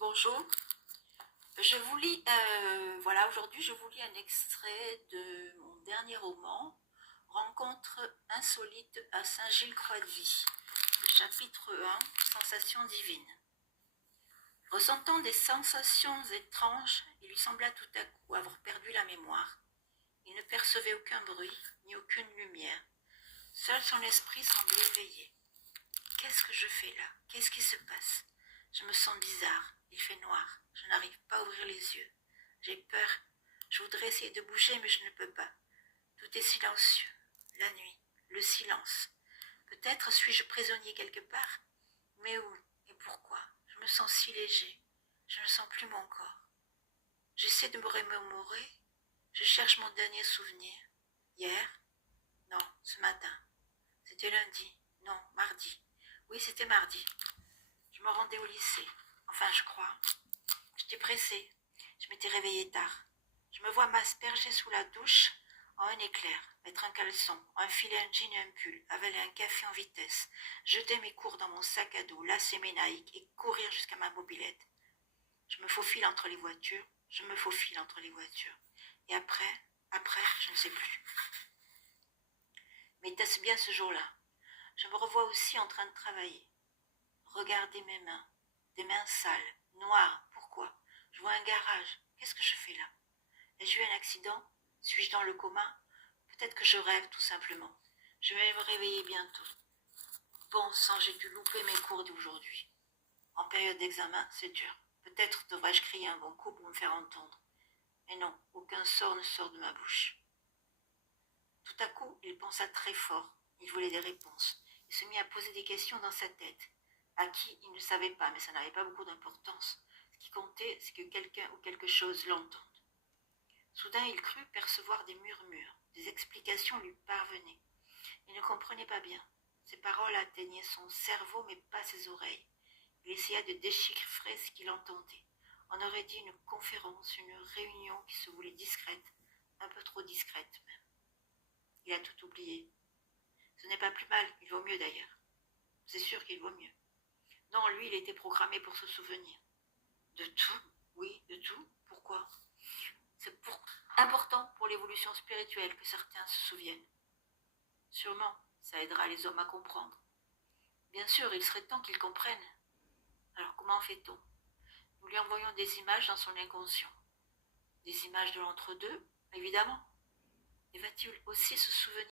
Bonjour, aujourd'hui je vous lis un extrait de mon dernier roman, Rencontre insolite à Saint-Gilles-Croix-de-Vie, le chapitre 1, Sensations divines. Ressentant des sensations étranges, il lui sembla tout à coup avoir perdu la mémoire. Il ne percevait aucun bruit, ni aucune lumière. Seul son esprit semblait éveillé. Qu'est-ce que je fais là? Qu'est-ce qui se passe? Je me sens bizarre, il fait noir, je n'arrive pas à ouvrir les yeux. J'ai peur, je voudrais essayer de bouger mais je ne peux pas. Tout est silencieux, la nuit, le silence. Peut-être suis-je prisonnier quelque part? Mais où et pourquoi? Je me sens si léger, je ne sens plus mon corps. J'essaie de me remémorer, je cherche mon dernier souvenir. Hier? Non, ce matin. C'était lundi, non, mardi. Oui, c'était mardi. Je me rendais au lycée. Enfin, je crois. J'étais pressée. Je m'étais réveillée tard. Je me vois m'asperger sous la douche en un éclair, mettre un caleçon, enfiler un jean et un pull, avaler un café en vitesse, jeter mes cours dans mon sac à dos, lasser mes Nike et courir jusqu'à ma mobilette. Je me faufile entre les voitures. Et après, je ne sais plus. Mais était-ce bien ce jour-là? Je me revois aussi en train de travailler. Regardez mes mains. Des mains sales, noires. Pourquoi? Je vois un garage. Qu'est-ce que je fais là? Ai-je eu un accident? Suis-je dans le coma? Peut-être que je rêve tout simplement. Je vais me réveiller bientôt. Bon sang, j'ai dû louper mes cours d'aujourd'hui. En période d'examen, c'est dur. Peut-être devrais-je crier un bon coup pour me faire entendre. Mais non, aucun sort ne sort de ma bouche. Tout à coup, il pensa très fort. Il voulait des réponses. Il se mit à poser des questions dans sa tête. À qui, il ne savait pas, mais ça n'avait pas beaucoup d'importance. Ce qui comptait, c'est que quelqu'un ou quelque chose l'entende. Soudain, il crut percevoir des murmures. Des explications lui parvenaient. Il ne comprenait pas bien. Ces paroles atteignaient son cerveau, mais pas ses oreilles. Il essaya de déchiffrer ce qu'il entendait. On aurait dit une conférence, une réunion qui se voulait discrète, un peu trop discrète même. Il a tout oublié. Ce n'est pas plus mal, il vaut mieux d'ailleurs. C'est sûr qu'il vaut mieux. Non, lui, il était programmé pour se souvenir. De tout? Oui, de tout. Pourquoi? C'est important pour l'évolution spirituelle que certains se souviennent. Sûrement, ça aidera les hommes à comprendre. Bien sûr, il serait temps qu'ils comprennent. Alors comment fait-on? Nous lui envoyons des images dans son inconscient. Des images de l'entre-deux, évidemment. Et va-t-il aussi se souvenir